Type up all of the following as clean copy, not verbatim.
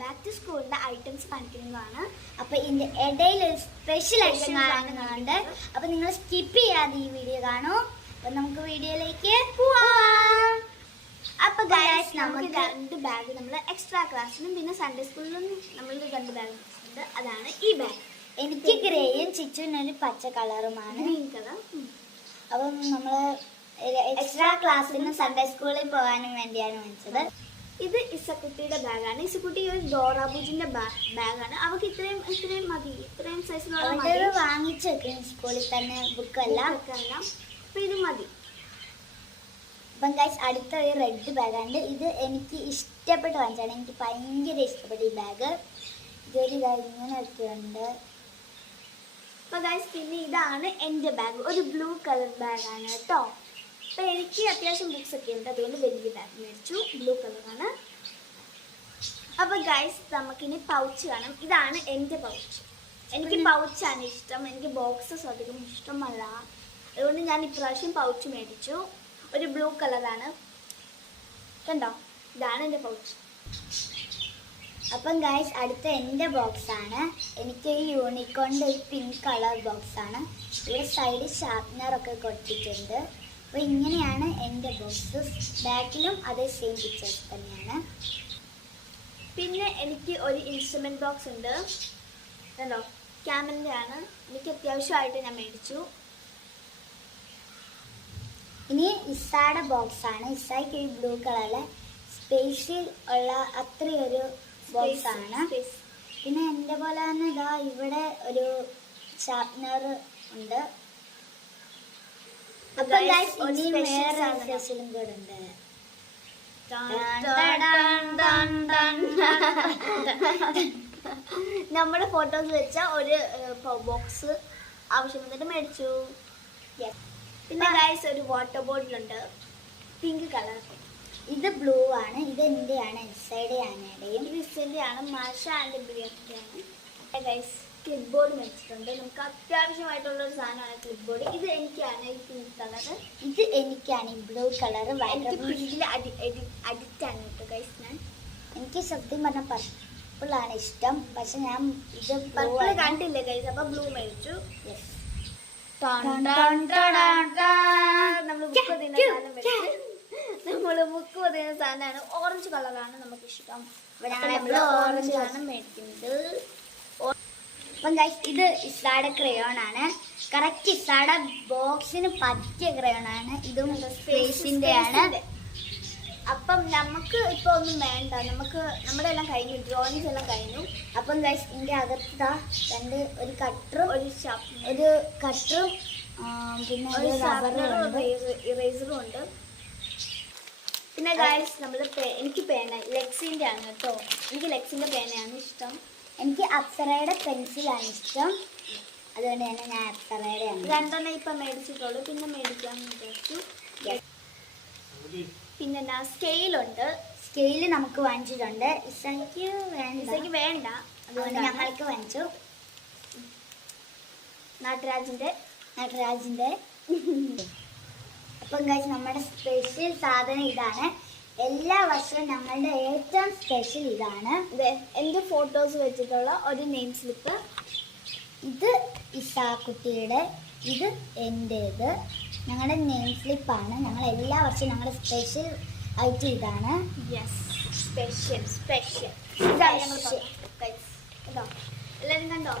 Back to സ്കൂളിന്റെ items കാണിക്കുന്നതാണ്. അപ്പൊ ഇതിന്റെ ഇടയിൽ ഒരു സ്പെഷ്യൽ ഐറ്റം കാണുന്നുണ്ട്. അപ്പൊ നിങ്ങൾ സ്കിപ്പ് ചെയ്യാതെ ഈ വീഡിയോ കാണൂ. അപ്പൊ നമുക്ക് വീഡിയോയിലേക്ക് പോവാം. അപ്പൊ ഗൈസ്, നമുക്ക് 2 ബാഗ് നമ്മൾ എക്സ്ട്രാ ക്ലാസ്സിനും പിന്നെ സൺഡേ സ്കൂളിലും നമ്മൾ 2 ബാഗ് ഉണ്ട്. അതാണ് ഈ ബാഗ്. എനിക്ക് ഗ്രേയും ചിച്ചുവിനൊരു പച്ച കളറുമാണ്, ഗ്രീൻ കളർ. അപ്പം നമ്മള് എക്സ്ട്രാ ക്ലാസ്സിനും സൺഡേ സ്കൂളിൽ പോകാനും വേണ്ടിയാണ് വാങ്ങിച്ചത്. ഇത് ഇസക്കുട്ടിയുടെ ബാഗാണ്. ഇസക്കുട്ടി ഒരു ഡോറാബൂജിന്റെ ബാഗാണ്. അവർക്ക് ഇത്രയും മതി, ഇത്രയും സൈസിലുള്ള വാങ്ങിച്ചു വെക്കും സ്കൂളിൽ തന്നെ, ബുക്കെല്ലാം. അപ്പൊ ഇത് മതി. അപ്പം ഗൈസ്, അടുത്ത ഒരു റെഡ് ബാഗാണ്. ഇത് എനിക്ക് ഇഷ്ടപ്പെട്ട് വാങ്ങിച്ചാണ്. എനിക്ക് ഭയങ്കര ഇഷ്ടപ്പെട്ടു ഈ ബാഗ്. ഇതൊരു ഇങ്ങനെയൊക്കെ ഉണ്ട്. അപ്പൊ ഗൈസ്, പിന്നെ ഇതാണ് എൻ്റെ ബാഗ്. ഒരു ബ്ലൂ കളർ ബാഗാണ് കേട്ടോ. അപ്പൊ എനിക്ക് അത്യാവശ്യം ബുക്സ് ഒക്കെ ഉണ്ട്, അതുകൊണ്ട് വലിയ ബാഗ് മേടിച്ചു. ബ്ലൂ കളറാണ്. അപ്പൊ ഗൈസ്, നമുക്കിനി പൗച്ച് കാണാം. ഇതാണ് എൻ്റെ പൗച്ച്. എനിക്ക് പൗച്ചാണ് ഇഷ്ടം. എനിക്ക് ബോക്സസ് അധികം ഇഷ്ടമല്ല. അതുകൊണ്ട് ഞാൻ ഇപ്രാവശ്യം പൗച്ച് മേടിച്ചു. ഒരു ബ്ലൂ കളറാണ് കണ്ടോ. ഇതാണ് എൻ്റെ പൗച്ച്. അപ്പം ഗൈസ്, അടുത്ത എൻ്റെ ബോക്സാണ്. എനിക്ക് ഈ യൂണിക്കോണിൻ്റെ ഒരു പിങ്ക് കളർ ബോക്സാണ്. ഇവിടെ സൈഡിൽ ഷാർപ്നറൊക്കെ കൊടുത്തിട്ടുണ്ട്. അപ്പോൾ ഇങ്ങനെയാണ് എൻ്റെ ബോക്സ്. ബാക്കിലും അതേ സെയിം പിക്ചേഴ്സ് തന്നെയാണ്. പിന്നെ എനിക്ക് ഒരു ഇൻസ്ട്രുമെൻറ്റ് ബോക്സ് ഉണ്ട് കണ്ടോ, ക്യാമലിൻ്റെ ആണ്. എനിക്ക് അത്യാവശ്യമായിട്ട് ഞാൻ മേടിച്ചു. ഇനി ഇസായുടെ ബോക്സാണ്. ഇസായ്ക്ക് ഈ ബ്ലൂ കളറിലെ സ്പേസിൽ ഉള്ള അത്രയൊരു ബോക്സാണ്. പിന്നെ എൻ്റെ പോലെ തന്നെ ഇതാ ഇവിടെ ഒരു ഷാർപ്നർ ഉണ്ട്. അപ്പം ഗൈസ്, ഇനി വേറെ സ്പെഷ്യലും കൂടെ ഉണ്ട്. നമ്മുടെ ഫോട്ടോസ് വെച്ച ഒരു ബോക്സ് ആവശ്യം വന്നിട്ട് മേടിച്ചു. പിന്നെ ഗൈസ്, ഒരു വാട്ടർ ബോട്ടിലുണ്ട് പിങ്ക് കളർ. ഇത് ബ്ലൂ ആണ്. ഇത് എൻ്റെയാണ്, ഇസയുടെ ആനയുടെയും. ഇത് ഇസൻ്റെ ആണ്. മാഷ ആൻഡ് ബിരിയാണിയാണ്. ഗൈസ്, ക്ലിപ്പ് ബോർഡ് മേടിച്ചിട്ടുണ്ട്. നമുക്ക് അത്യാവശ്യമായിട്ടുള്ളൊരു സാധനമാണ് ക്ലിപ്പ് ബോർഡ്. ഇത് എനിക്കാണ് ഈ പിങ്ക് കളർ. ഇത് എനിക്കാണ് ഈ ബ്ലൂ കളർ. പിങ്കിൽ അഡിക്റ്റാണ് കേട്ടോ ഗൈസ്. എനിക്ക് സത്യം പറഞ്ഞാൽ പർപ്പിളാണ് ഇഷ്ടം. പക്ഷെ ഞാൻ ഇത് പർപ്പിൾ കണ്ടില്ല ഗൈസ്, അപ്പൊ ബ്ലൂ മേടിച്ചു. നമ്മള് ബുക്ക് പതിന സാധനമാണ്. ഓറഞ്ച് കളറാണ് നമുക്ക് ഇഷ്ടം. ഓറഞ്ച് ആണ് മേടിക്കുന്നത്. അപ്പം ഗൈസ്, ഇത് ഇസായുടെ ക്രയോൺ ആണ്. കറക്റ്റ് ഇസായുടെ ബോക്സിന് പറ്റിയ ക്രയോൺ ആണ്. ഇതും സ്പേസിന്റെ ആണ്. അപ്പം നമുക്ക് ഇപ്പൊ ഒന്നും വേണ്ട, നമുക്ക് നമ്മുടെ എല്ലാം കഴിഞ്ഞു, ഡ്രോയിങ്സ് എല്ലാം കഴിഞ്ഞു. അപ്പം ഗൈസ്, ഇതിന്റെ അകത്ത് ഒരു കട്ടറും പിന്നെ ഒരു ഇറേസറും ഉണ്ട്. പിന്നെ ഗൈസ്, എനിക്ക് പേന ലെക്സിന്റെ ആണ് കേട്ടോ. എനിക്ക് ലെക്സിന്റെ പേനയാണ് ഇഷ്ടം. എനിക്ക് അപ്സറയുടെ പെൻസിലാണ് ഇഷ്ടം. അതുകൊണ്ട് തന്നെ ഞാൻ അപ്സറയുടെ ആണ്. 2 ഇപ്പം മേടിച്ചിട്ടുള്ളൂ, പിന്നെ മേടിക്കാമെന്ന് വിചാരിച്ചു. പിന്നെ സ്കെയിലുണ്ട്. സ്കെയില് നമുക്ക് വാങ്ങിച്ചിട്ടുണ്ട്. ഇസയ്ക്ക് വേണ്ട, അതുകൊണ്ട് ഞങ്ങൾക്ക് വാങ്ങിച്ചു. നടരാജിന്റെ അപ്പം ഗൈസ്, നമ്മുടെ സ്പെഷ്യൽ സാധനം ഇതാണ്. എല്ലാ വർഷവും ഞങ്ങളുടെ ഏറ്റവും സ്പെഷ്യൽ ഇതാണ്. എൻ്റെ ഫോട്ടോസ് വെച്ചിട്ടുള്ള ഒരു നെയിം സ്ലിപ്പ്. ഇത് ഇസാക്കുട്ടിയുടെ, ഇത് എൻ്റേത്. ഞങ്ങളുടെ നെയിം സ്ലിപ്പാണ്. ഞങ്ങൾ എല്ലാ വർഷവും ഞങ്ങളുടെ സ്പെഷ്യൽ ഐറ്റം ഇതാണ്. യെസ്, സ്പെഷ്യൽ കേട്ടോ. എല്ലാവരും കണ്ടോ?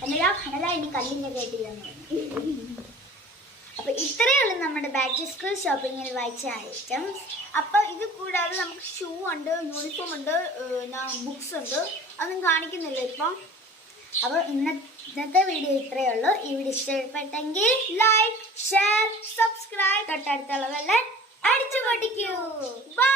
കണ്ടല്ല, ഇനി കല്ലിൻ്റെ കേട്ടില്ലെന്ന്. അപ്പൊ ഇത്രയേ ഉള്ളൂ നമ്മുടെ ബാക്ക് ടു സ്കൂൾ ഷോപ്പിങ്ങിൽ വായിച്ച ഐറ്റംസ്. അപ്പൊ ഇത് കൂടാതെ നമുക്ക് ഷൂ ഉണ്ട്, യൂണിഫോം ഉണ്ട്, ബുക്സ് ഉണ്ട്. അതൊന്നും കാണിക്കുന്നില്ല ഇപ്പം. അപ്പോൾ ഇന്നത്തെ വീഡിയോ ഇത്രയേ ഉള്ളൂ. ഈ വീഡിയോ ഇഷ്ടപ്പെട്ടെങ്കിൽ ലൈക്ക്, ഷെയർ, സബ്സ്ക്രൈബ്, തൊട്ടടുത്തുള്ളതെല്ലാം അടിച്ചു പൊട്ടിക്കൂ. ബൈ.